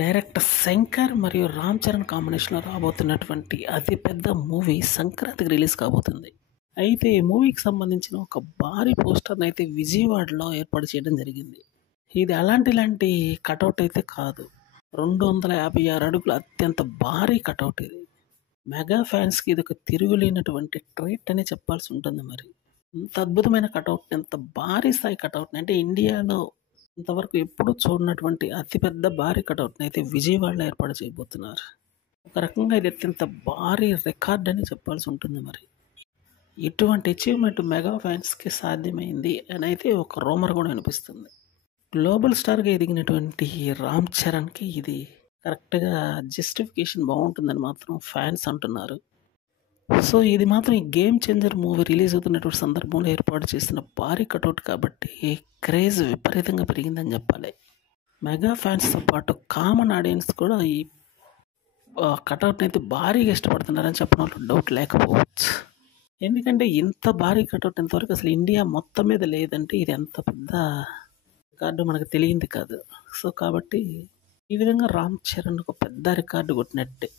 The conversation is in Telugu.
డైరెక్టర్ శంకర్ మరియు రామ్ చరణ్ కాంబినేషన్లో రాబోతున్నటువంటి అతిపెద్ద మూవీ సంక్రాంతికి రిలీజ్ కాబోతుంది. అయితే ఈ మూవీకి సంబంధించిన ఒక భారీ పోస్టర్ని అయితే విజయవాడలో ఏర్పాటు చేయడం జరిగింది. ఇది అలాంటి కటౌట్ అయితే కాదు. 256 అడుగుల అత్యంత భారీ కటౌట్ ఇది. మెగా ఫ్యాన్స్కి ఇది ఒక తిరుగులేనటువంటి ట్రీట్ అని చెప్పాల్సి ఉంటుంది. మరి ఇంత అద్భుతమైన కటౌట్, ఎంత భారీ స్థాయి కటౌట్ని అంటే ఇండియాలో ఇంతవరకు ఎప్పుడూ చూడనటువంటి అతిపెద్ద భారీ కటౌట్ని అయితే విజయవాడలో ఏర్పాటు చేయబోతున్నారు. ఒక రకంగా ఇది అత్యంత భారీ రికార్డ్ అని చెప్పాల్సి ఉంటుంది. మరి ఇటువంటి అచీవ్మెంట్ మెగా ఫ్యాన్స్కి సాధ్యమైంది అని అయితే ఒక రూమర్ కూడా అనిపిస్తుంది. గ్లోబల్ స్టార్గా ఎదిగినటువంటి రామ్ చరణ్కి ఇది కరెక్ట్గా జస్టిఫికేషన్ బాగుంటుందని మాత్రం ఫ్యాన్స్ అంటున్నారు. సో ఇది మాత్రం ఈ గేమ్ చేంజర్ మూవీ రిలీజ్ అవుతున్నటువంటి సందర్భంలో ఏర్పాటు చేసిన భారీ కటౌట్ కాబట్టి క్రేజ్ విపరీతంగా పెరిగిందని చెప్పాలి. మెగా ఫ్యాన్స్తో పాటు కామన్ ఆడియన్స్ కూడా ఈ కటౌట్ని అయితే భారీగా ఇష్టపడుతున్నారని చెప్పడంలో డౌట్ లేకపోవచ్చు. ఎందుకంటే ఇంత భారీ కటౌట్ ఇంతవరకు అసలు ఇండియా మొత్తం మీద లేదంటే ఇది ఎంత పెద్ద రికార్డు మనకు తెలియంది కాదు. సో కాబట్టి ఈ విధంగా రామ్ చరణ్ ఒక పెద్ద రికార్డు కొట్టినట్టే.